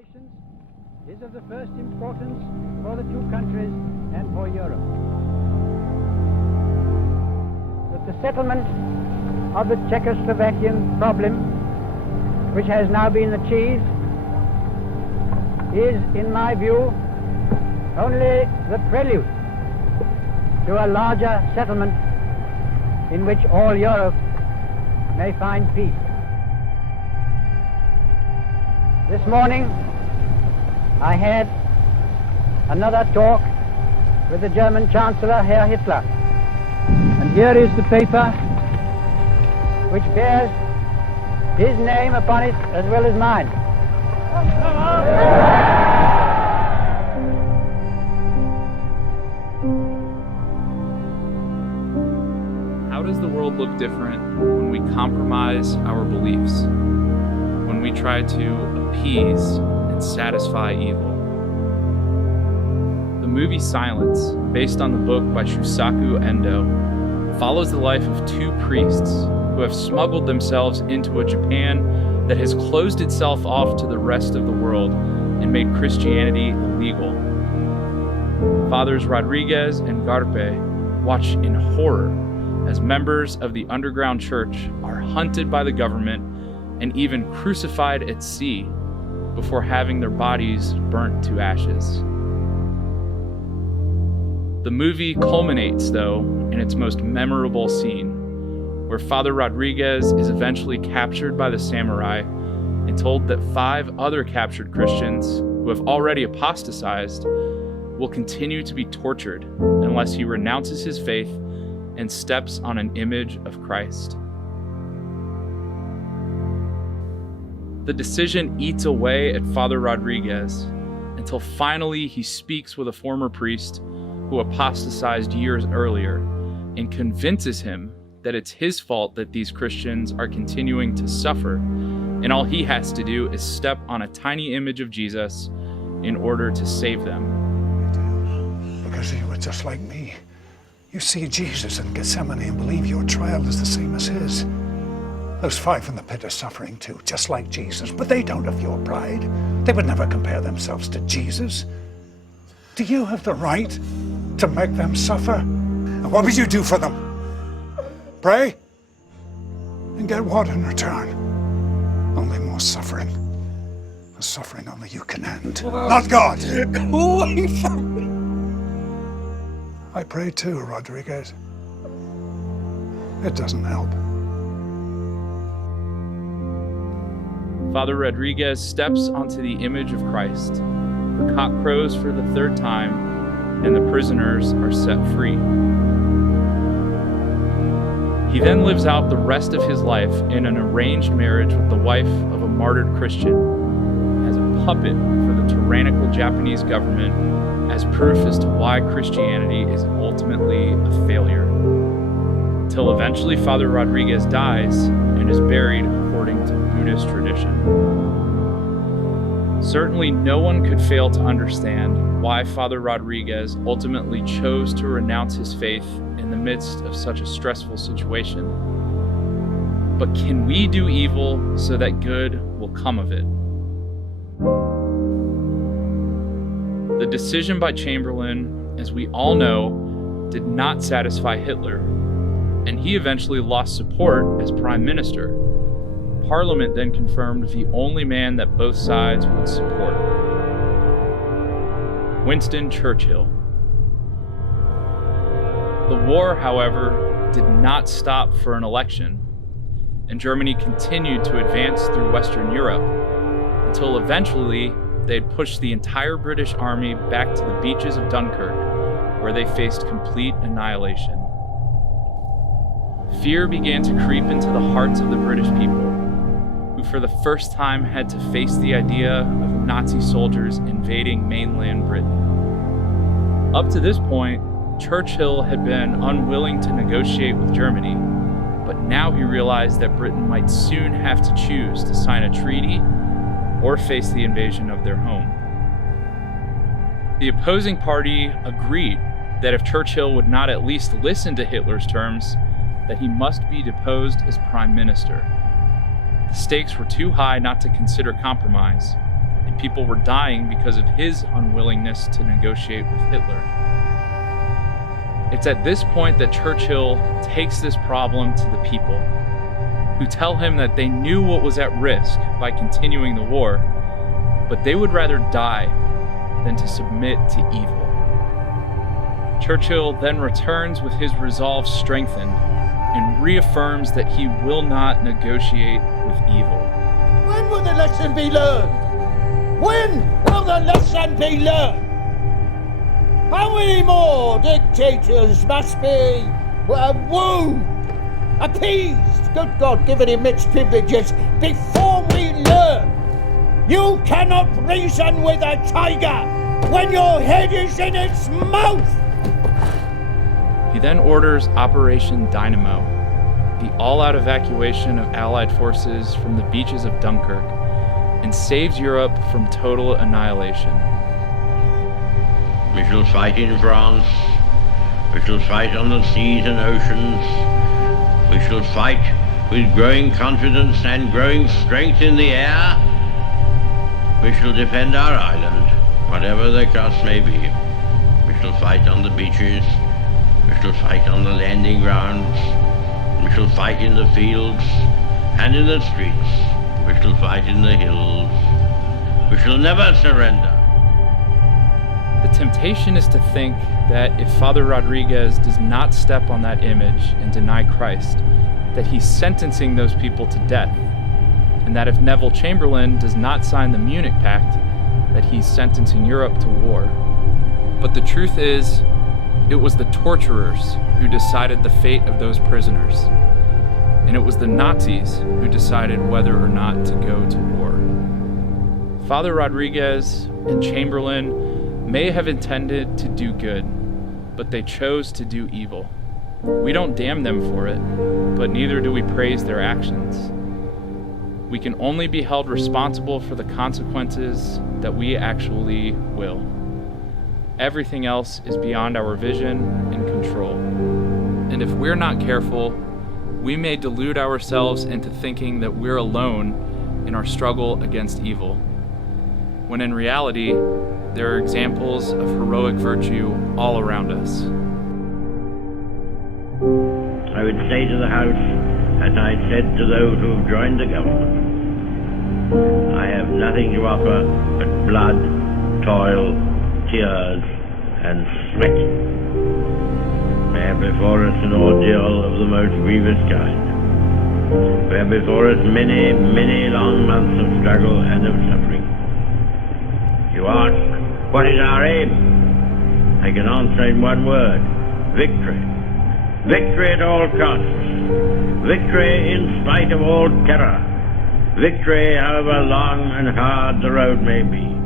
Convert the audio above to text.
relations is of the first importance for the two countries and for Europe. That the settlement of the Czechoslovakian problem, which has now been achieved, is, in my view, only the prelude to a larger settlement in which all Europe may find peace. This morning I had another talk with the German Chancellor, Herr Hitler. And here is the paper which bears his name upon it as well as mine. How does the world look different when we compromise our beliefs? When we try to appease and satisfy evil? The movie Silence, based on the book by Shusaku Endo, follows the life of two priests who have smuggled themselves into a Japan that has closed itself off to the rest of the world and made Christianity illegal. Fathers Rodriguez and Garpe watch in horror as members of the underground church are hunted by the government and even crucified at sea before having their bodies burnt to ashes. The movie culminates, though, in its most memorable scene, where Father Rodriguez is eventually captured by the samurai and told that 5 other captured Christians who have already apostatized will continue to be tortured unless he renounces his faith and steps on an image of Christ. The decision eats away at Father Rodriguez until finally he speaks with a former priest who apostatized years earlier and convinces him that it's his fault that these Christians are continuing to suffer, and all he has to do is step on a tiny image of Jesus in order to save them. Because you were just like me. You see Jesus in Gethsemane and believe your trial is the same as his. Those 5 in the pit are suffering too, just like Jesus, but they don't have your pride. They would never compare themselves to Jesus. Do you have the right to make them suffer? And what would you do for them? Pray? And get what in return? Only more suffering. A suffering only you can end, not God. Go away from me. I pray too, Rodriguez. It doesn't help. Father Rodriguez steps onto the image of Christ. The cock crows for the 3rd time, and the prisoners are set free. He then lives out the rest of his life in an arranged marriage with the wife of a martyred Christian, as a puppet for the tyrannical Japanese government, as proof as to why Christianity is ultimately a failure. Until eventually Father Rodriguez dies and is buried according to Buddhist tradition. Certainly no one could fail to understand why Father Rodriguez ultimately chose to renounce his faith in the midst of such a stressful situation. But can we do evil so that good will come of it? The decision by Chamberlain, as we all know, did not satisfy Hitler, and he eventually lost support as Prime Minister. Parliament then confirmed the only man that both sides would support: Winston Churchill. The war, however, did not stop for an election, and Germany continued to advance through Western Europe until eventually they'd pushed the entire British army back to the beaches of Dunkirk, where they faced complete annihilation. Fear began to creep into the hearts of the British people, who for the first time had to face the idea of Nazi soldiers invading mainland Britain. Up to this point, Churchill had been unwilling to negotiate with Germany, but now he realized that Britain might soon have to choose to sign a treaty or face the invasion of their home. The opposing party agreed that if Churchill would not at least listen to Hitler's terms, that he must be deposed as prime minister. The stakes were too high not to consider compromise, and people were dying because of his unwillingness to negotiate with Hitler. It's at this point that Churchill takes this problem to the people, who tell him that they knew what was at risk by continuing the war, but they would rather die than to submit to evil. Churchill then returns with his resolve strengthened and reaffirms that he will not negotiate with evil. When will the lesson be learned? When will the lesson be learned? How many more dictators must be wooed, appeased, good God, given him mixed privileges, before we learn? You cannot reason with a tiger when your head is in its mouth! He then orders Operation Dynamo, the all-out evacuation of Allied forces from the beaches of Dunkirk, and saves Europe from total annihilation. We shall fight in France. We shall fight on the seas and oceans. We shall fight with growing confidence and growing strength in the air. We shall defend our island, whatever the cost may be. We shall fight on the beaches. We shall fight on the landing grounds. We shall fight in the fields and in the streets. We shall fight in the hills. We shall never surrender. The temptation is to think that if Father Rodriguez does not step on that image and deny Christ, that he's sentencing those people to death, and that if Neville Chamberlain does not sign the Munich Pact, that he's sentencing Europe to war. But the truth is, it was the torturers who decided the fate of those prisoners, and it was the Nazis who decided whether or not to go to war. Father Rodriguez and Chamberlain may have intended to do good, but they chose to do evil. We don't damn them for it, but neither do we praise their actions. We can only be held responsible for the consequences that we actually will. Everything else is beyond our vision and control. And if we're not careful, we may delude ourselves into thinking that we're alone in our struggle against evil, when in reality, there are examples of heroic virtue all around us. I would say to the House, as I said to those who have joined the government, I have nothing to offer but blood, toil, tears, and sweat. We have before us an ordeal of the most grievous kind. We have before us many, many long months of struggle and of suffering. You ask, what is our aim? I can answer in one word: victory. Victory at all costs. Victory in spite of all terror. Victory however long and hard the road may be.